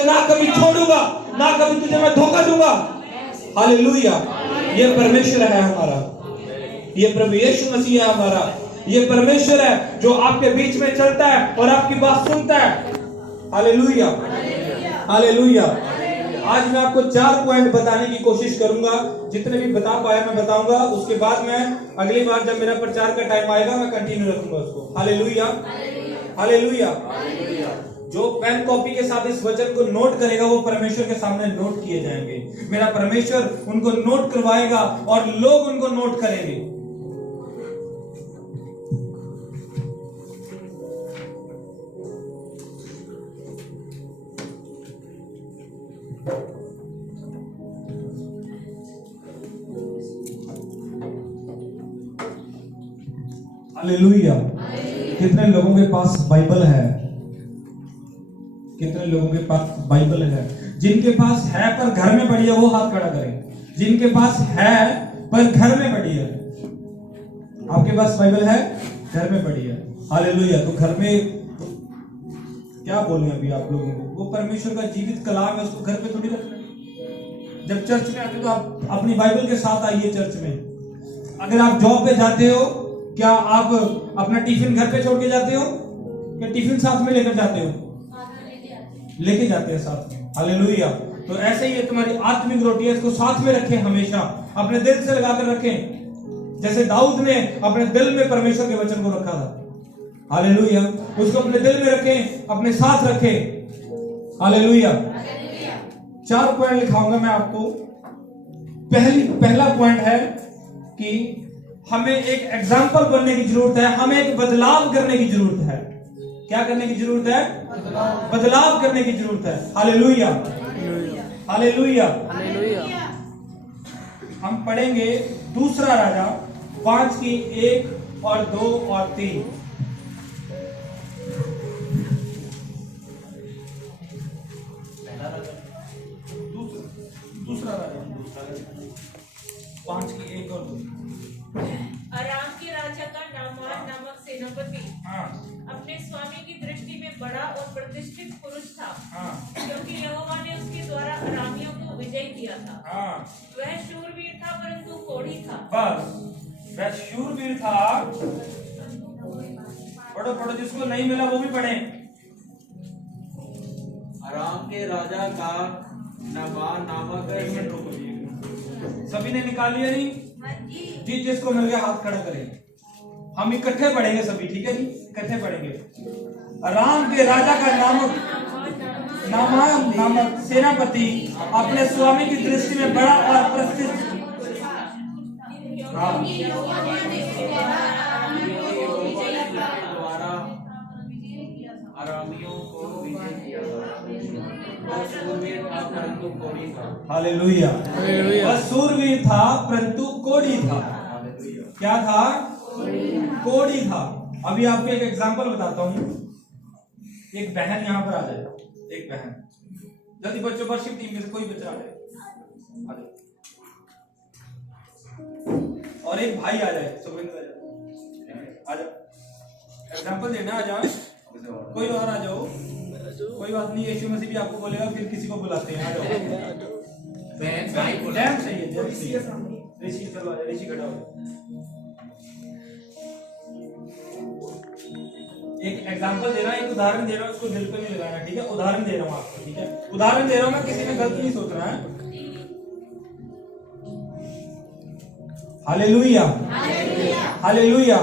बोले ना कभी छोड़ूंगा, ना कभी तुझे मैं धोखा दूंगा। हालेलुया। ये परमेश्वर है हमारा, ये प्रभु यीशु मसीह है हमारा, ये परमेश्वर है जो आपके बीच में चलता है और आपकी बात सुनता है। Hallelujah, hallelujah. आज मैं आपको 4 पॉइंट बताने की कोशिश करूंगा, जितने भी बता पाया मैं बताऊंगा। उसके बाद मैं अगली बार जब मेरा प्रचार का टाइम आएगा मैं कंटिन्यू रखूंगा उसको। Hallelujah, hallelujah. जो पेन कॉपी के साथ इस वचन को नोट करेगा वो परमेश्वर के सामने नोट किए जाएंगे। मेरा परमेश्वर उनको नोट करवाएगा और लोग उनको नोट करेंगे। हालेलुया। कितने लोगों के पास बाइबल है? कितने लोगों के पास बाइबल है? जिनके पास है पर घर में पड़ी है वो हाथ खड़ा करें। जिनके पास है पर घर में पड़ी है। आपके पास बाइबल है, घर में पड़ी है। हालेलुया। तो घर में क्या बोलने अभी आप लोगों को, वो परमेश्वर का जीवित कलाम है, उसको घर पे थोड़ी रखना। जब चर्च में आते हो तो आप अपनी बाइबल के साथ आइए चर्च में। अगर आप जॉब पे जाते हो, क्या आप अपना टिफिन घर पे छोड़ के जाते हो या टिफिन साथ में लेकर जाते हो? लेके जाते हैं साथ में। हालेलुया। तो ऐसे ही तुम्हारी आत्मिक रोटी है, इसको साथ में रखें, हमेशा अपने दिल से लगाकर रखें, जैसे दाऊद ने अपने दिल में परमेश्वर के वचन को रखा था। हालेलुया। उसको अपने दिल में रखें, अपने साथ रखें। हालेलुया। 4 पॉइंट लिखाऊंगा मैं आपको। पहला पॉइंट है कि हमें एक एग्जाम्पल बनने की जरूरत है, हमें एक बदलाव करने की जरूरत है। क्या करने की जरूरत है? बदलाव करने की जरूरत है। Hallelujah, hallelujah. हम पढ़ेंगे दूसरा राजा 5 की 1 और 2 और 3। दूसरा राजा 5 की 1 और 2। अराम के राजा का नामान नामक सेनापति अपने स्वामी की दृष्टि में बड़ा और प्रतिष्ठित पुरुष था, क्योंकि यहोवा ने उसके द्वारा अरामियों को विजय किया था। वह शूरवीर था परंतु कोढ़ी था। बस वह शूरवीर था। पढ़ो पढ़ो, जिसको नहीं मिला वो भी पढ़े। अराम के राजा का नामान नामक। एक मिनट रुको जी। सभी ने निकाल लिया नहीं जी? जिसको मिल गया हाथ खड़ा करें। हम इकट्ठे पढ़ेंगे सभी, ठीक है जी? इकट्ठे पढ़ेंगे। अराम के राजा का नामान नामक सेनापति अपने स्वामी की दृष्टि में बड़ा और प्रतिष्ठित। अरामियों को विजय किया था। वह शूरवीर था परंतु कोढ़ी था। हालेलुया। वह शूरवीर था परंतु कोढ़ी था। क्या था? कोढ़ी था। अभी आपको एक एग्जांपल बताता हूँ। एक बहन यहाँ पर आ जाए, एक बहन। जल्दी बच्चों, वर्शिप टीम में से कोई बच्चा आ जाए, और एक भाई आ जाए, सुरेंद्र आ जाओ। एग्जांपल देना, आ जाओ। कोई और आ जाओ, कोई बात नहीं। यीशु मसीह भी आपको बोलेगा, फिर किसी को बुलाते हैं। आ जाओ। जैम चाहिए। ऋषि चलो, ऋषि खड़ा हो। एक एग्जांपल दे रहा है, एक उदाहरण दे रहा हूँ, उसको दिल पे नहीं लगाना, ठीक है? उदाहरण दे रहा हूँ आपको, ठीक है? उदाहरण दे रहा हूँ मैं, किसी ने गलत नहीं सोच रहा है। Hallelujah, hallelujah.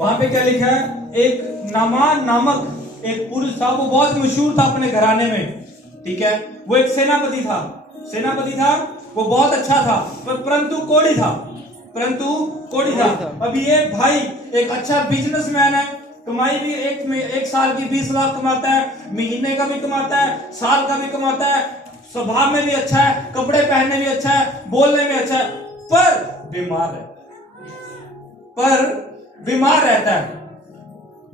वहां पे क्या लिखा है? एक नामान नामक एक पुरुष था, वो बहुत मशहूर था अपने घराने में, ठीक है? वो एक सेनापति था, सेनापति था, वो बहुत अच्छा था, परंतु कोढ़ी था, परंतु कोढ़ी था। अब ये भाई एक अच्छा बिजनेसमैन है, कमाई भी एक साल की 20 लाख कमाता है, महीने का भी कमाता है, साल का भी कमाता है, स्वभाव में भी अच्छा है, कपड़े पहनने में अच्छा है, बोलने में अच्छा है, पर बीमार है, पर बीमार रहता है।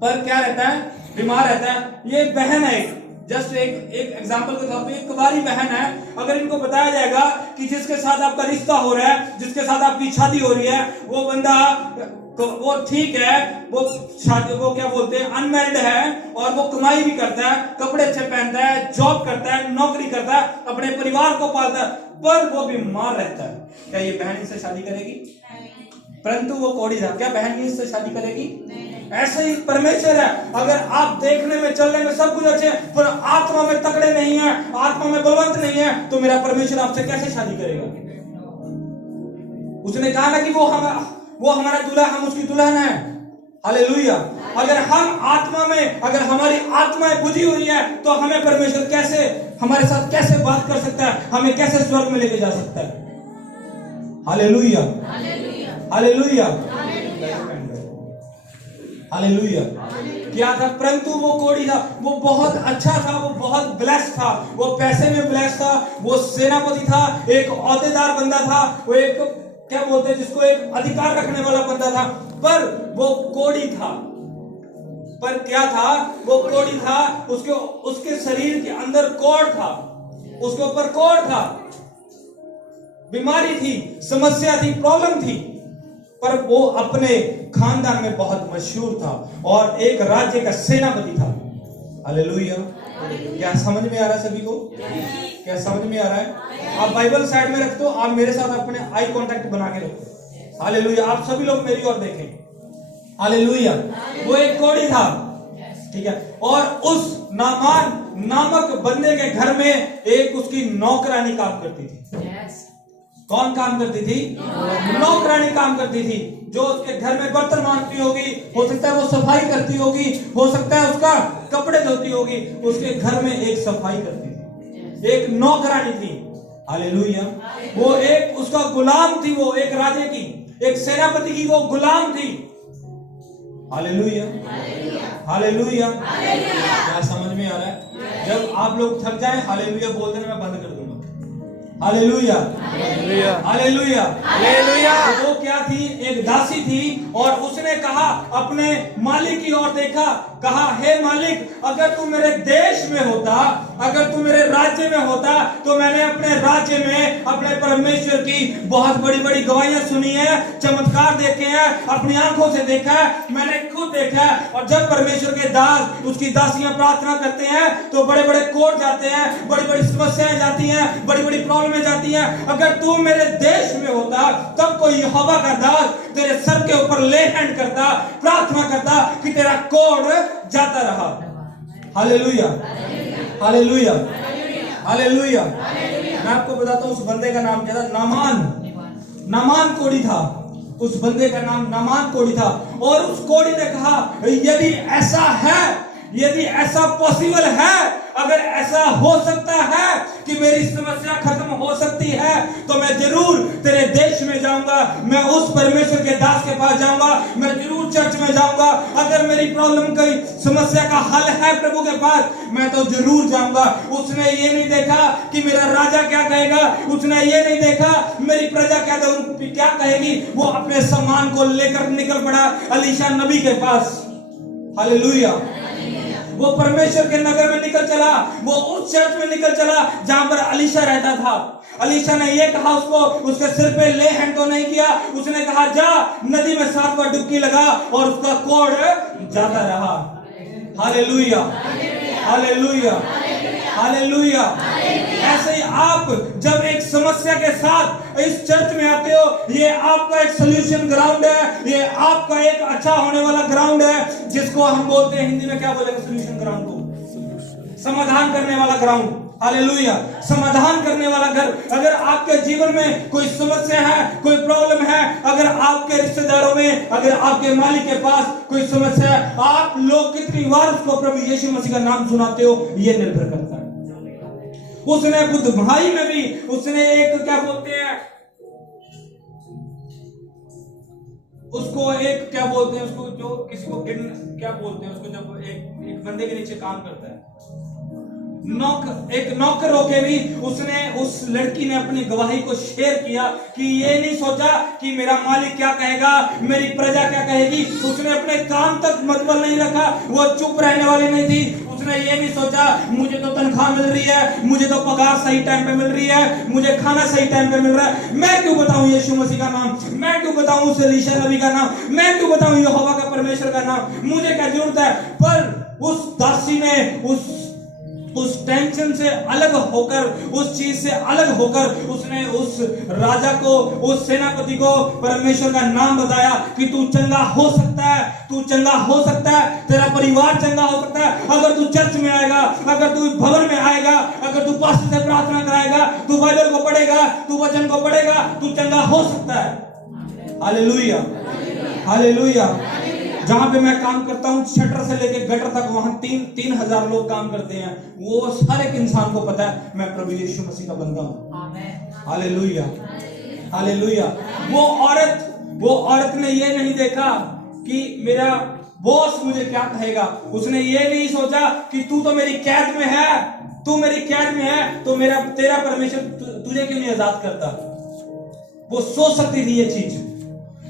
पर क्या रहता है? बीमार रहता है। ये बहन है, जस्ट एक एग्जांपल के तौर पे, एक कुंवारी बहन है। अगर इनको बताया जाएगा कि जिसके साथ आपका रिश्ता हो रहा है, जिसके साथ आपकी शादी हो रही है, वो बंदा तो वो ठीक है, वो शादी, वो क्या बोलते हैं, अनमैरिड है और वो कमाई भी करता है, कपड़े अच्छे पहनता है, जॉब करता है, नौकरी करता है, अपने परिवार को पालता है, पर वो बीमार रहता है। क्या ये बहन इससे शादी करेगी? परंतु वो कोढ़ी था। क्या बहन इससे शादी करेगी? ऐसे ही परमेश्वर है। अगर आप देखने में, चलने में सब कुछ अच्छे पर आत्मा में तकड़े नहीं है, आत्मा में बलवंत नहीं है, तो मेरा परमेश्वर आपसे कैसे शादी करेगा? उसने कहा ना कि वो हमारा दूल्हा, हम उसकी दुल्हन है। हालेलुया। अगर हम आत्मा में, अगर हमारी आत्माएं बुझी हुई है, तो हमें परमेश्वर कैसे, हमारे साथ कैसे बात कर सकता है, हमें कैसे स्वर्ग में लेके जा सकता है? Hallelujah, hallelujah, hallelujah. क्या था? परंतु वो कोढ़ी था, वो बहुत अच्छा था, वो बहुत ब्लेस्ड था, वो पैसे में ब्लेस्ड था, वो सेनापति था, एक ओहदेदार बंदा था, वो एक क्या बोलते हैं जिसको, एक अधिकार रखने वाला बंदा था, पर वो कोढ़ी था। पर क्या था? वो कोढ़ी था, उसके शरीर के अंदर कोढ़ था, उसके ऊपर कोढ़ था, बीमारी थी, समस्या थी, प्रॉब्लम थी, पर वो अपने खानदान में बहुत मशहूर था और एक राज्य का सेनापति था। हालेलुया। क्या समझ में आ रहा है सभी को? क्या समझ में आ रहा है? आप बाइबल साइड में रख दो, आप मेरे साथ अपने आई कांटेक्ट बना के रखो। हालेलुया। आप सभी लोग मेरी ओर देखें। हालेलुया। वो एक कोढ़ी था, ठीक है, और उस नामान नामक बंदे के घर में एक उसकी नौकरानी काम करती थी। कौन काम करती थी? नौकरानी काम करती थी, जो उसके घर में बर्तन मांजती होगी, हो सकता है वो सफाई करती होगी, हो सकता है उसका कपड़े धोती होगी, उसके घर में एक सफाई करती थी, एक नौकरानी थी। हालेलुया। वो एक उसका गुलाम थी, वो एक राजे की, एक सेनापति की वो गुलाम थी। Hallelujah, hallelujah. क्या समझ में आ रहा है? जब आप लोग थक जाएं, हालेलुया बोल देना, मैं बंद कर दूंगा। Hallelujah, hallelujah, hallelujah. वो क्या थी? एक दासी थी, और उसने कहा, अपने मालिक की ओर देखा, कहा, हे मालिक, अगर तू मेरे देश में होता, अगर तू मेरे राज्य में होता, तो मैंने अपने राज्य में अपने परमेश्वर की बहुत बड़ी बड़ी गवाहियां सुनी है, चमत्कार देखे हैं, अपनी आंखों से देखा है, मैंने खुद देखा है। और जब परमेश्वर के दास, उसकी दासियां प्रार्थना करते हैं, तो बड़े बड़े कोढ़ जाते हैं, बड़ी बड़ी समस्याएं जाती हैं, बड़ी बड़ी प्रॉब्लम में जाती है। अगर तू मेरे देश में होता, तब कोई यहोवा का दास तेरे सर के ऊपर ले हैंड करता, प्रार्थना करता कि तेरा कोढ़ जाता रहा। Hallelujah, hallelujah, hallelujah. मैं आपको बताता हूं, उस बंदे का नाम क्या था? नामान। नामान कोढ़ी था, उस बंदे का नाम नामान कोढ़ी था। और उस कोढ़ी ने कहा, यदि ऐसा है, यदि ऐसा पॉसिबल है, अगर ऐसा हो सकता है कि मेरी समस्या खत्म हो सकती है, तो मैं जरूर तेरे देश में जाऊंगा, मैं उस परमेश्वर के दास के पास जाऊंगा, मैं जरूर चर्च में जाऊंगा। अगर मेरी प्रॉब्लम की समस्या का हल है प्रभु के पास, मैं तो जरूर जाऊंगा। उसने ये नहीं देखा कि मेरा राजा क्या कहेगा, उसने ये नहीं देखा मेरी प्रजा क्या कहेगी। वो अपने सामान को लेकर निकल पड़ा एलीशा नबी के पास। हालेलुया। वो परमेश्वर के नगर में निकल चला, वो उस चर्च में निकल चला जहां पर एलीशा रहता था। एलीशा ने ये कहा उसको, उसके सिर पे ले हैंड तो नहीं किया, उसने कहा, जा नदी में 7 बार डुबकी लगा, और उसका कोढ़ जाता रहा। Hallelujah, hallelujah, hallelujah. ऐसे ही आप जब एक समस्या के साथ इस चर्च में आते हो, ये आपका एक सोल्यूशन ग्राउंड है, ये आपका एक अच्छा होने वाला ग्राउंड है, जिसको हम बोलते हैं, हिंदी में क्या बोलेंगे सोल्यूशन ग्राउंड को? समाधान करने वाला ग्राउंड। हालेलुया, समाधान करने वाला घर। अगर आपके जीवन में कोई समस्या है, कोई प्रॉब्लम है, अगर आपके रिश्तेदारों में, अगर आपके मालिक के पास कोई समस्या है, आप लोग कितनी बार उसको प्रभु यीशु मसीह का नाम सुनाते हो, ये निर्भर करता है। उसने बुद्ध भाई में भी उसने एक क्या बोलते हैं उसको, एक क्या बोलते हैं उसको, जो किसको क्या बोलते हैं उसको, जब एक बंदे के नीचे काम करता है, एक नौकर होके भी उसने, उस लड़की ने अपनी गवाही को शेयर किया कि ये नहीं सोचा कि मेरा मालिक क्या कहेगा, मेरी प्रजा क्या कहेगी। उसने अपने काम तक मतलब नहीं रखा, वो चुप रहने वाली नहीं थी। उसने उसने ये नहीं सोचा मुझे तो तनख्वाह मिल रही है, मुझे तो पगार सही टाइम पे मिल रही है, मुझे खाना सही टाइम पे मिल रहा है, मैं क्यों बताऊं यीशु मसीह का नाम, मैं क्यों बताऊं उस एलीशा नबी का नाम, मैं क्यों बताऊं यहोवा का परमेश्वर का नाम, मुझे क्या जरूरत है। पर उस दासी ने उस टेंशन से अलग होकर, उस चीज से अलग होकर उसने उस राजा को, उस सेनापति को परमेश्वर का नाम बताया कि तू चंगा हो सकता है, तू चंगा हो सकता है, तेरा परिवार चंगा हो सकता है अगर तू चर्च में आएगा, अगर तू भवन में आएगा, अगर तू पास्टर से प्रार्थना कराएगा, तू बाइबल को पढ़ेगा, तू वचन को पढ़ेगा, तू चंगा हो सकता है। Hallelujah, hallelujah. जहां पे मैं काम करता हूं, शटर से लेके गटर तक, वहां 3,000 लोग काम करते हैं। वो हर एक इंसान को पता है मैं प्रभु यीशु मसीह का बंदा हूं। Hallelujah, hallelujah. वो औरत ने ये नहीं देखा कि मेरा बॉस मुझे क्या कहेगा, उसने ये नहीं सोचा कि तू तो मेरी कैद में है, तू मेरी कैद में है तो तेरा परमेश्वर तुझे क्यों नहीं आजाद करता। वो सोच सकती थी ये चीज,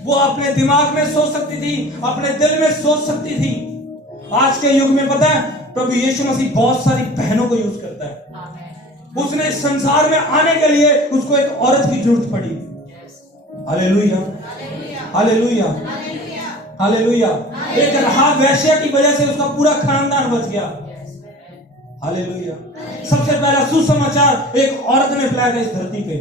वो अपने दिमाग में सोच सकती थी, अपने दिल में सोच सकती थी। आज के युग में पता है प्रभु यीशु मसीह बहुत सारी बहनों को यूज करता है। उसने संसार में आने के लिए उसको एक औरत की जरूरत पड़ी। Hallelujah, hallelujah, hallelujah. एक राहब वेश्या की वजह से उसका पूरा खानदान बच गया। हालेलुया। सबसे पहला सुसमाचार एक औरत ने फैलाया था इस धरती पे।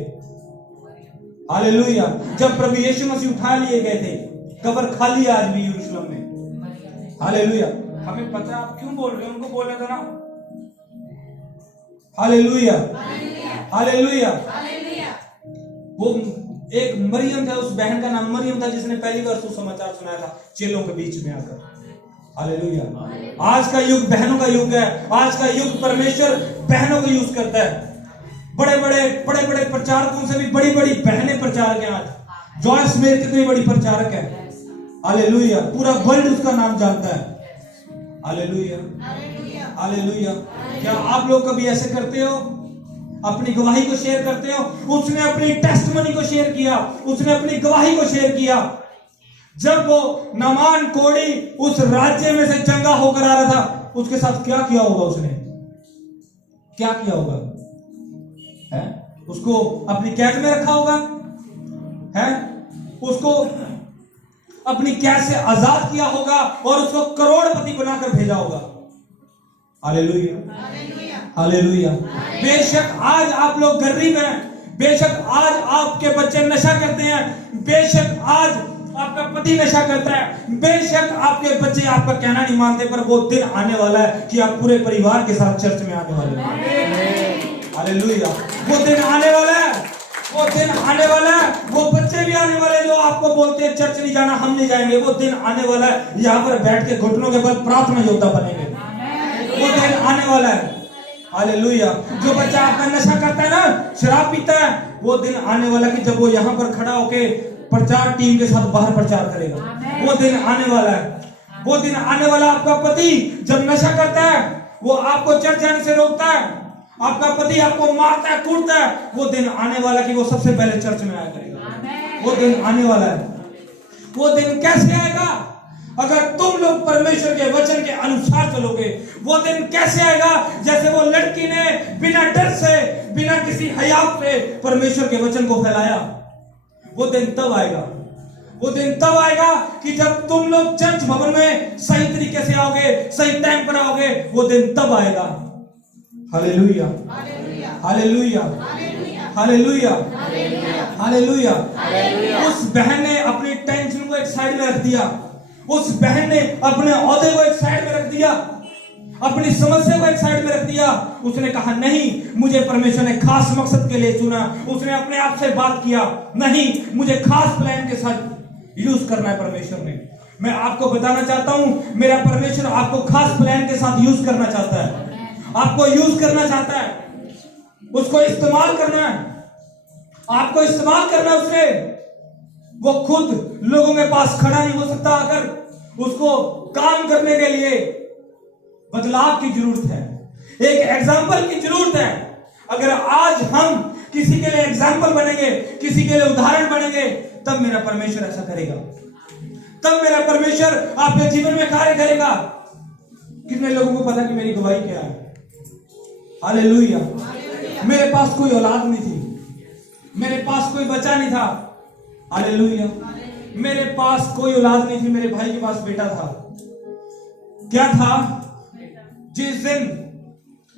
हालेलुया। जब प्रभु यीशु मसीह उठा लिए गए थे, कब्र खाली है आज भी यरूशलेम में। हालेलुया। हमें पता है आप क्यों बोल रहे हैं, उनको बोलने दो ना। Hallelujah, hallelujah. वो एक मरियम था, उस बहन का नाम मरियम था जिसने पहली बार सुसमाचार सुनाया था चेलों के बीच में आकर। हालेलुया। आज का युग बहनों का युग है। आज का युग परमेश्वर बहनों को यूज करता है। बड़े बड़े प्रचारकों से भी बड़ी बड़ी बहनें प्रचारक हैं आज। जॉयस मेयर कितनी बड़ी प्रचारक है। हालेलुया। पूरा वर्ल्ड उसका नाम जानता है। Hallelujah, hallelujah. क्या आप लोग कभी ऐसे करते हो, अपनी गवाही को शेयर करते हो? उसने अपनी टेस्टमनी को शेयर किया, उसने अपनी गवाही को शेयर किया। जब वो नामान कोढ़ी उस राज्य में से चंगा होकर आ रहा था, उसके साथ क्या किया होगा, उसने क्या किया होगा? है उसको अपनी कैद में रखा होगा, है उसको अपनी कैद से आजाद किया होगा और उसको करोड़पति बनाकर भेजा होगा। Hallelujah, hallelujah. बेशक आज आप लोग गरीब हैं, बेशक आज आपके बच्चे नशा करते हैं, बेशक आज आपका पति नशा करता है, बेशक आपके बच्चे आपका कहना नहीं मानते, पर वो दिन आने वाला है कि आप पूरे परिवार के साथ चर्च में आने वाले हैं। हालेलुया। वो दिन आने वाला है, वो दिन आने वाला है। वो बच्चे भी आने वाले जो आपको बोलते हैं चर्च नहीं जाना, हम नहीं जाएंगे। वो दिन आने वाला है, यहाँ पर बैठ के घुटनों के बल प्रार्थना योद्धा बनेंगे। वो दिन आने वाला है। हालेलुया। जो बच्चा आपका नशा करता है ना, शराब पीता है, वो दिन आने वाला कि जब वो यहाँ पर खड़ा होके प्रचार टीम के साथ बाहर प्रचार करेगा। वो दिन आने वाला है। वो दिन आने वाला, आपका पति जब नशा करता है, वो आपको चर्च जाने से रोकता है, आपका पति आपको मारता है, कूटता है, वो दिन आने वाला कि वो सबसे पहले चर्च में आया करेगा। वो दिन आने वाला है। वो दिन कैसे आएगा? अगर तुम लोग परमेश्वर के वचन के अनुसार चलोगे। वो दिन कैसे आएगा? जैसे वो लड़की ने बिना डर से, बिना किसी हया से परमेश्वर के वचन को फैलाया। वो दिन तब आएगा, वो दिन तब आएगा कि जब तुम लोग चर्च भवन में सही तरीके से आओगे, सही टाइम पर आओगे। वो दिन तब आएगा। Hallelujah, hallelujah, hallelujah, hallelujah. उस बहन ने अपनी टेंशन को एक साइड में रख दिया, उस बहन ने अपने औहदे को एक साइड में रख दिया, अपनी समस्या को एक साइड में रख दिया। उसने कहा नहीं, मुझे परमेश्वर ने खास मकसद के लिए चुना। उसने अपने आप से बात किया, नहीं मुझे खास प्लान के साथ यूज करना है परमेश्वर ने। मैं आपको बताना चाहता हूं, मेरा परमेश्वर आपको खास प्लान के साथ यूज करना चाहता है, आपको यूज करना चाहता है, उसको इस्तेमाल करना है, आपको इस्तेमाल करना है उसने। वो खुद लोगों के पास खड़ा नहीं हो सकता, अगर उसको काम करने के लिए बदलाव की जरूरत है, एक एग्जाम्पल की जरूरत है। अगर आज हम किसी के लिए एग्जाम्पल बनेंगे, किसी के लिए उदाहरण बनेंगे, तब मेरा परमेश्वर ऐसा करेगा, तब मेरा परमेश्वर आपके जीवन में कार्य करेगा। कितने लोगों को पता कि मेरी गवाही क्या है? हालेलुया। मेरे पास कोई औलाद नहीं थी, मेरे पास कोई बच्चा नहीं था। हालेलुया। मेरे पास कोई औलाद नहीं थी, मेरे भाई के पास बेटा था। क्या था? जिस दिन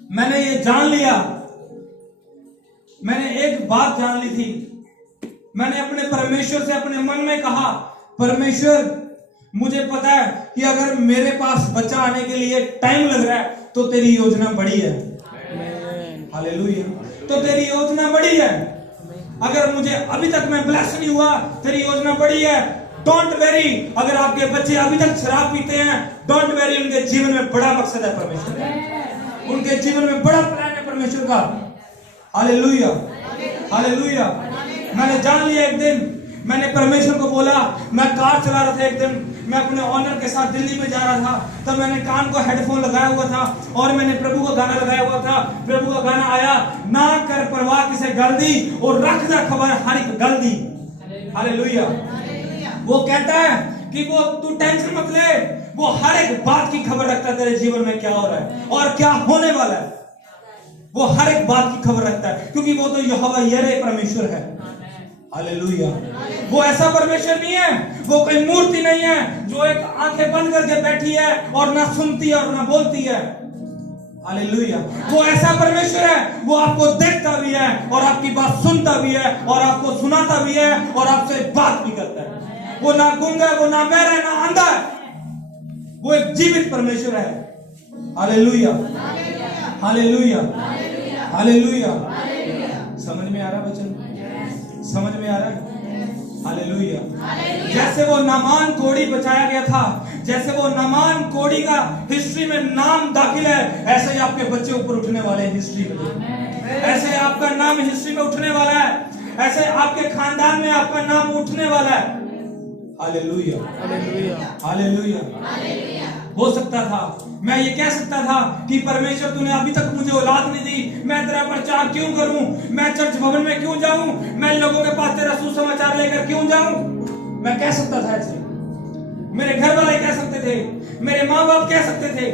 मैंने ये जान लिया, मैंने एक बात जान ली थी, मैंने अपने परमेश्वर से अपने मन में कहा, परमेश्वर मुझे पता है कि अगर मेरे पास बच्चा आने के लिए टाइम लग रहा है तो तेरी योजना बड़ी है। हालेलुया। तो तेरी योजना बड़ी है। अगर मुझे अभी तक मैं ब्लेस नहीं हुआ, तेरी योजना बड़ी है। Don't very. अगर आपके बच्चे अभी तक शराब पीते हैं, डोंट वेरी, उनके जीवन में बड़ा मकसद है परमेश्वर का, उनके जीवन में बड़ा प्लान है परमेश्वर का। Hallelujah, hallelujah. मैंने जान लिया, एक दिन मैंने परमेश्वर को बोला, मैं कार चला रहा था, एक दिन मैं अपने ऑनर के साथ दिल्ली में जा रहा था, तब मैंने कान को हेडफोन लगाया हुआ था और मैंने प्रभु का गाना लगाया हुआ था। प्रभु का गाना आया, ना कर परवाह किसे गल दी और रख जा खबर हर एक गल दी। हालेलुया। वो कहता है कि वो तू टेंशन मत ले, वो हर एक बात की खबर रखता है, तेरे जीवन में क्या हो रहा है और क्या होने वाला है, वो हर एक बात की खबर रखता है, क्योंकि वो तो यहोवा यिरे परमेश्वर है। हालेलुया। वो ऐसा परमेश्वर नहीं है, वो कोई मूर्ति नहीं है जो एक आंखें बंद करके बैठी है और ना सुनती है और ना बोलती है। हालेलुया। वो ऐसा परमेश्वर है, वो आपको देखता भी है और आपकी बात सुनता भी है और आपको सुनाता भी है और आपसे बात भी करता है। वो ना गूंगा है, वो ना बहरा है, ना अंधा है, वो एक जीवित परमेश्वर है। Hallelujah, hallelujah, hallelujah. समझ में आ रहा वचन? समझ में आ रहा है? हालेलुया। जैसे वो नामान कोड़ी बचाया गया था, जैसे वो नामान कोड़ी का हिस्ट्री में नाम दाखिल है, ऐसे ही आपके बच्चे ऊपर उठने वाले हैं हिस्ट्री में। ऐसे आपका नाम हिस्ट्री में उठने वाला है, ऐसे आपके खानदान में आपका नाम उठने वाला है। Hallelujah, hallelujah, hallelujah. हो सकता था, मैं ये कह सकता था कि परमेश्वर तूने अभी तक मुझे औलाद नहीं दी, मैं तेरा प्रचार क्यों करूं, मैं चर्च भवन में क्यों जाऊं, मैं लोगों के पास तेरा सुसमाचार लेकर क्यों जाऊं। मैं कह सकता था ऐसे, मेरे घर वाले कह सकते थे, मेरे माँ बाप कह सकते थे।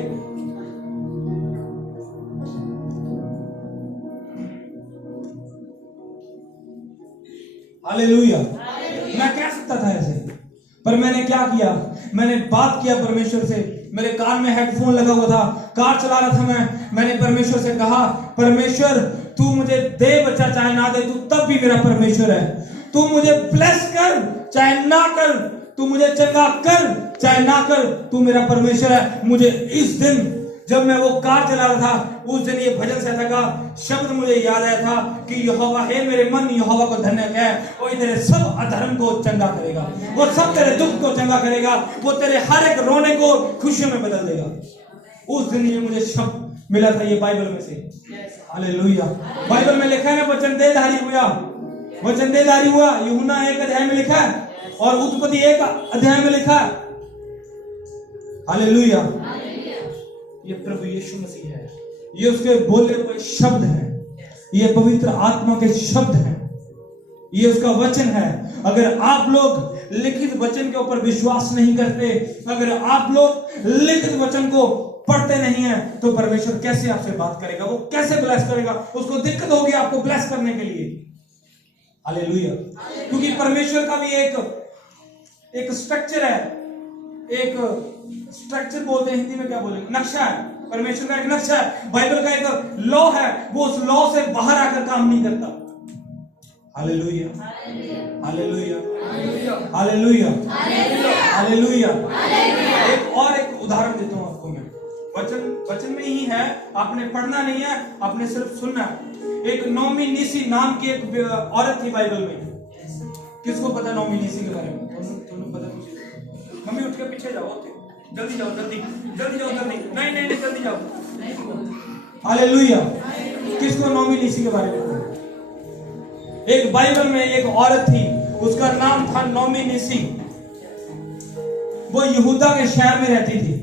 हालेलुया। मैं कह सकता था ऐसे, पर मैंने क्या किया? मैंने बात किया परमेश्वर से। मेरे कान में हेडफोन लगा हुआ था, कार चला रहा था मैंने परमेश्वर से कहा, परमेश्वर तू मुझे दे बच्चा चाहे ना दे, तू तब भी मेरा परमेश्वर है। तू मुझे ब्लेस कर चाहे ना कर, तू मुझे चंगा कर चाहे ना कर, तू मेरा परमेश्वर है। मुझे इस दिन जब मैं वो कार चला रहा था, उस दिन ये भजन संहिता का शब्द मुझे याद आया था कि यहोवा है मेरे मन, यहोवा को धन्य कह, वो तेरे सब अधर्म को चंगा करेगा, वो सब तेरे दुख को चंगा करेगा, वो तेरे हर एक रोने को खुशियों में बदल देगा। उस दिन ये मुझे शब्द मिला था, ये बाइबल में से। हालेलुया। बाइबल में लिखा है ना, वचन देहधारी हुआ, वचन देहधारी हुआ, यूहन्ना 1 अध्याय में लिखा है और उत्पत्ति 1 अध्याय में लिखा है। हालेलुया। ये प्रभु यीशु मसीह है, ये उसके बोले हुए शब्द हैं, ये पवित्र आत्मा के शब्द हैं, ये उसका वचन है। अगर आप लोग लिखित वचन के ऊपर विश्वास नहीं करते, अगर आप लोग लिखित वचन को पढ़ते नहीं है, तो परमेश्वर कैसे आपसे बात करेगा, वो कैसे ब्लेस करेगा? उसको दिक्कत होगी आपको ब्लेस करने के लिए। हालेलुया। क्योंकि परमेश्वर का भी एक स्ट्रक्चर है, एक स्ट्रक्चर बोलते हैं, हिंदी में क्या बोलेंगे, नक्शा है। परमेश्वर का एक नक्शा है, बाइबल का एक लॉ है, वो उस लॉ से बाहर आकर काम नहीं करता। Hallelujah, hallelujah, hallelujah, hallelujah. एक उदाहरण देता हूं आपको मैं, वचन में ही है, आपने पढ़ना नहीं है, आपने सिर्फ सुनना है। एक नोमी नीसी नाम की एक औरत थी बाइबल में। किसको पता नोमी नीसी के बारे में? तुम्हें पता? मम्मी उठ के पीछे जाओ, जल्दी जाओ, जल्दी जल्दी जाओ, जल्दी नहीं जल्दी जाओ। हालेलुया। किसको नोमी नीसी के बारे में? एक बाइबल में एक औरत थी, उसका नाम था नोमी नीसी। वो यहूदा के शहर में रहती थी।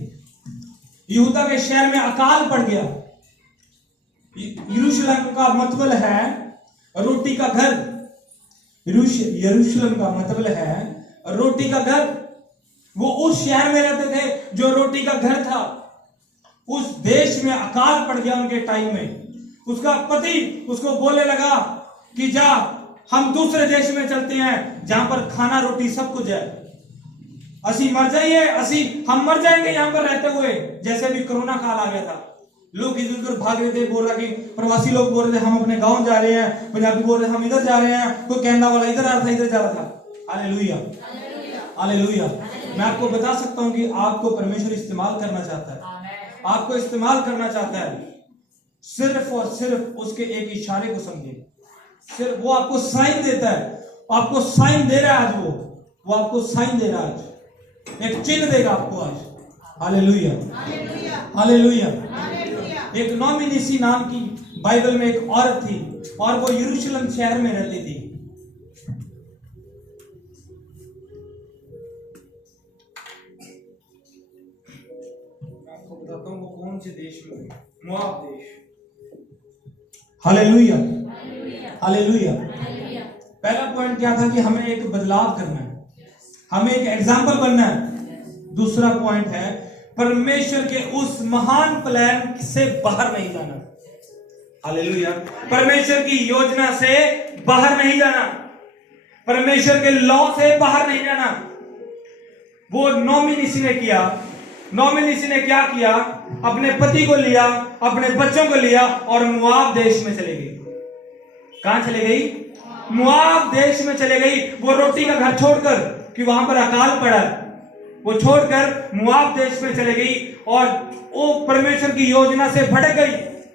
यहूदा के शहर में अकाल पड़ गया। यरूशलेम का मतलब है रोटी का घर। यरूशलेम का मतलब है रोटी का घर। वो उस शहर में रहते थे जो रोटी का घर था। उस देश में अकाल पड़ गया उनके टाइम में। उसका पति उसको बोलने लगा कि जा हम दूसरे देश में चलते हैं जहां पर खाना रोटी सब कुछ है, असी मर जाइए, हम मर जाएंगे यहां पर रहते हुए। जैसे भी कोरोना काल आ गया था, लोग इधर उधर भाग रहे थे, बोल रहा कि प्रवासी लोग बोल रहे थे हम अपने गांव जा रहे हैं, पंजाबी बोल रहे थे हम इधर जा रहे हैं, कोई कनाडा वाला इधर आ रहा था, इधर जा रहा था। Hallelujah, hallelujah. मैं आपको बता सकता हूं कि आपको परमेश्वर इस्तेमाल करना चाहता है, आपको इस्तेमाल करना चाहता है। सिर्फ और सिर्फ उसके एक इशारे को समझे। सिर्फ वो आपको साइन देता है, आपको साइन दे रहा है आज, वो आपको साइन दे रहा है आज, एक चिन्ह देगा आपको आज। Hallelujah, hallelujah. एक नॉमिनीसी नाम की बाइबल में एक औरत थी और वो यरूशलेम शहर में रहती थी। आपको बताता हूं वो कौन से देश में, मोआब देश। Hallelujah, hallelujah. पहला पॉइंट क्या था कि हमें एक बदलाव करना है, हमें एक एग्जाम्पल बनना है। दूसरा पॉइंट है परमेश्वर के उस महान प्लान से बाहर नहीं जाना। हालेलुया। परमेश्वर की योजना से बाहर नहीं जाना, परमेश्वर के लॉ से बाहर नहीं जाना। वो नॉमिनीसी ने किया, नॉमिनीसी ने क्या किया, अपने पति को लिया, अपने बच्चों को लिया और मोआब देश में चले गई। कहां चले गई? मोआब देश में चले गई। वो रोटी का घर छोड़कर, कि वहां पर अकाल पड़ा, वो छोड़कर मोआब देश में चले गई और वो परमेश्वर की योजना से भटक गई।